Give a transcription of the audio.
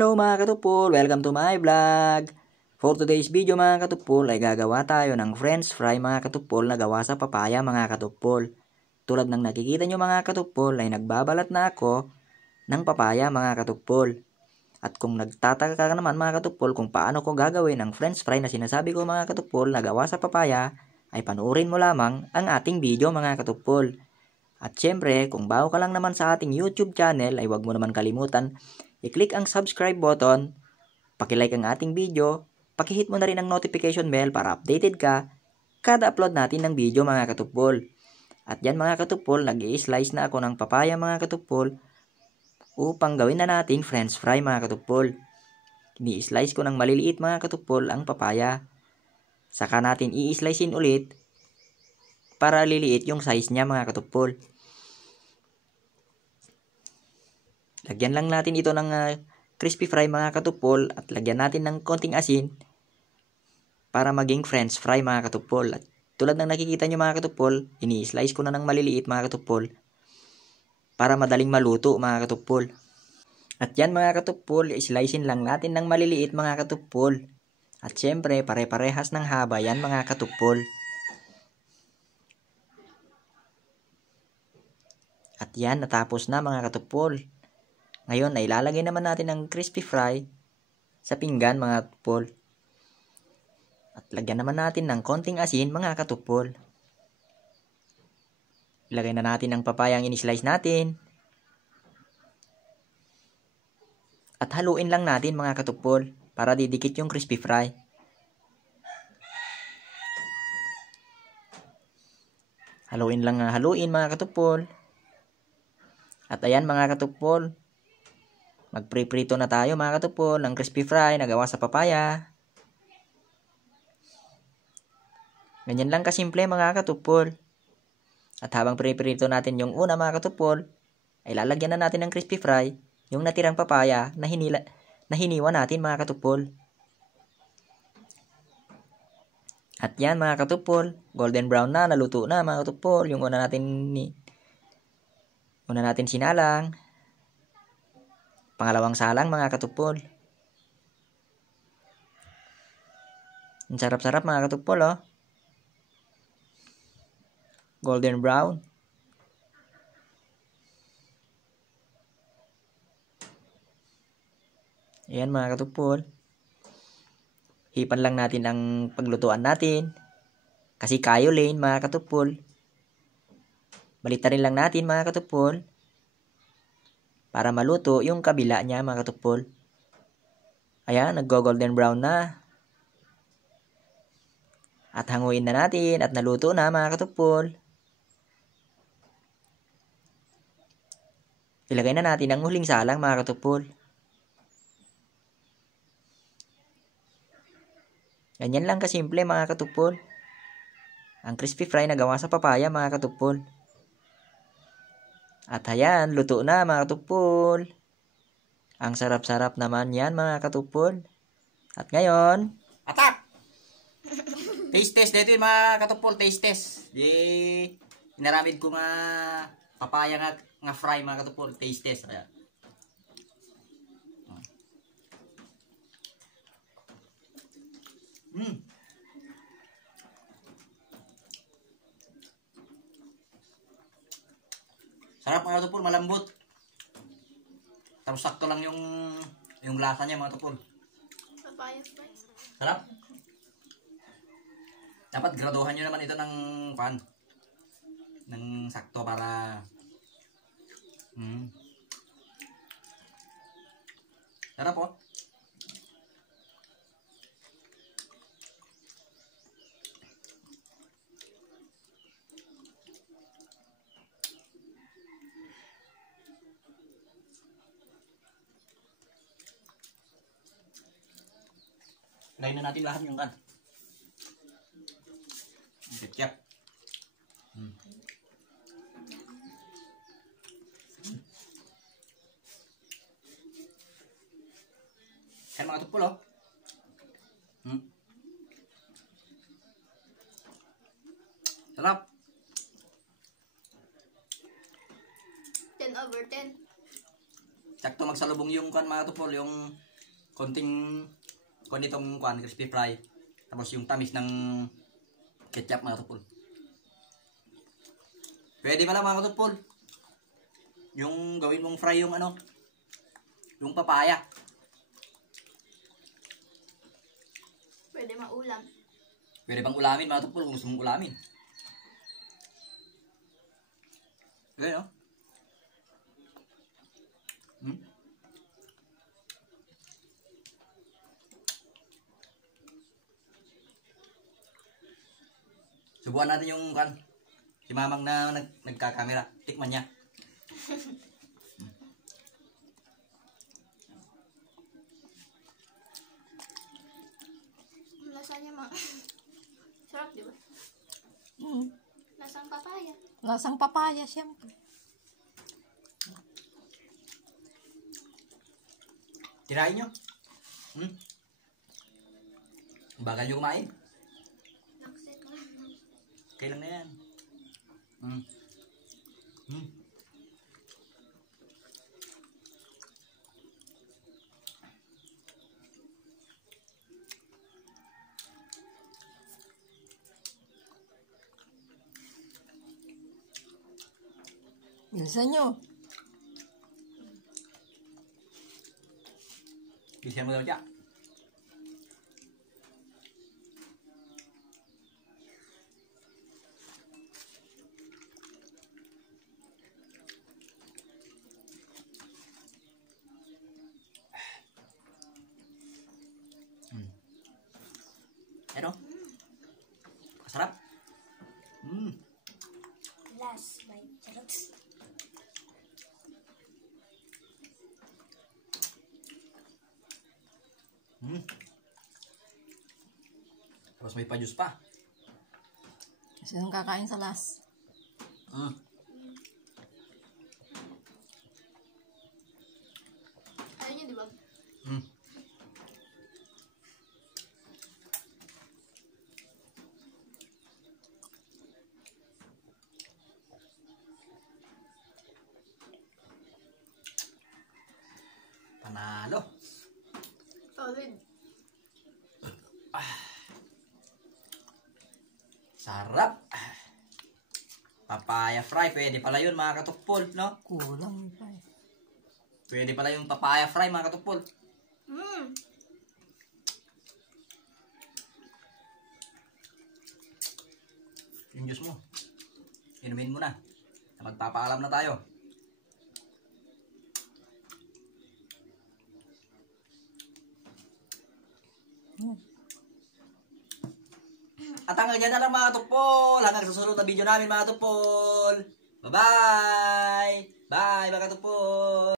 Hello mga katupol! Welcome to my vlog! For today's video mga katupol ay gagawa tayo ng french fry mga katupol na gawa sa papaya mga katupol. Tulad ng nakikita nyo mga katupol ay nagbabalat na ako ng papaya mga katupol. At kung nagtataka ka naman mga katupol kung paano ko gagawin ang french fry na sinasabi ko mga katupol na gawa sa papaya, ay panoorin mo lamang ang ating video mga katupol. At syempre, kung bago ka lang naman sa ating YouTube channel ay huwag mo naman kalimutan i-click ang subscribe button, paki-like ang ating video, paki-hit mo na rin ang notification bell para updated ka kada upload natin ng video mga katupol. At yan mga katupol, nag-i-slice na ako ng papaya mga katupol upang gawin na nating french fry mga katupol. Ni-slice ko ng maliliit mga katupol ang papaya. Saka natin i-slicein ulit para liliit yung size niya mga katupol. Lagyan lang natin ito ng crispy fry mga katupol at lagyan natin ng konting asin para maging french fry mga katupol. At tulad ng nakikita nyo mga katupol, ini-slice ko na ng maliliit mga katupol para madaling maluto mga katupol. At yan mga katupol, slicein lang natin ng maliliit mga katupol. At syempre, pare-parehas ng haba yan mga katupol. At yan, natapos na mga katupol. Ngayon ay ilalagay naman natin ang crispy fry sa pinggan mga katupol. At lagyan naman natin ng konting asin mga katupol. Ilagay na natin ang papayang in-slice natin. At haluin lang natin mga katupol para didikit yung crispy fry. Haluin lang haluin mga katupol. At ayan mga katupol, magpriprito na tayo mga katupol ng crispy fry na gawa sa papaya. Ganyan lang kasimple mga katupol. At habang priprito natin yung una mga katupol, ay lalagyan na natin ng crispy fry yung natirang papaya na hiniwa natin mga katupol. At yan mga katupol, golden brown na, naluto na mga katupol. Yung una natin sinalang. Pangalawang salang mga katupol. Ang sarap-sarap mga katupol oh. Golden brown. Ayan mga katupol. Hipan lang natin ang paglutuan natin. Kasi kayo lane mga katupol. Balitarin lang natin mga katupol. Para maluto yung kabila niya mga katupol. Ayan, naggo-golden brown na. At hanguin na natin at naluto na mga katupol. Ilagay na natin ang huling salang mga katupol. Ganyan lang kasimple mga katupol. Ang crispy fry na gawa sa papaya mga katupol. At ayan, luto na mga katupol. Ang sarap-sarap naman yan mga katupol. At ngayon, atap! Taste test dito yung mga katupol, taste test. Di inaramid ko nga papaya nga fry mga katupol, taste test. Ayan. Sarap mga katupol, malambot. Tapos sakto lang yung lasa niya mga katupol. Papaya spice. Sarap. Dapat graduhan nyo naman ito ng sakto para sarap po. Lagyan na natin lahat yung ketchup. Kan mga tupol oh. Sarap. 10/10. Sakto magsalubong yung mga tupol, yung konting nitong crispy fry. Tapos yung tamis ng ketchup mga katupol. Pwede pala mga katupol. Yung gawin mong fry yung ano, yung papaya. Pwede maulam. Pwede pang ulamin mga katupol kung gusto mong ulamin. Okay, no? Subukan natin yung si Mamang na nagkakamera. Tikman niya. Lasanya mga... Sarap, di ba? Lasang papaya. Lasang papaya, siyempre. Tirahin nyo. Bagal nyo kumain. Naksit mo. Okay lang na yan. Bilisan nyo. Bilisan mo daw siya. Ano? Masarap. Last bite. Charot. Tapos may pa-juice pa. Kasi nung kakain sa last. Ayaw niyo, di ba? Panalo. Solid. Sarap. Papaya fry. Pwede pala yun mga katukpol, no? Kulang pa eh. Pwede pala yung papaya fry mga katukpol. Yung juice mo. Inumin mo na. Magpapaalam na tayo. At hanggang dyan na lang mga katupol. Hanggang sa susunod na video namin mga katupol. Bye-bye! Bye mga katupol!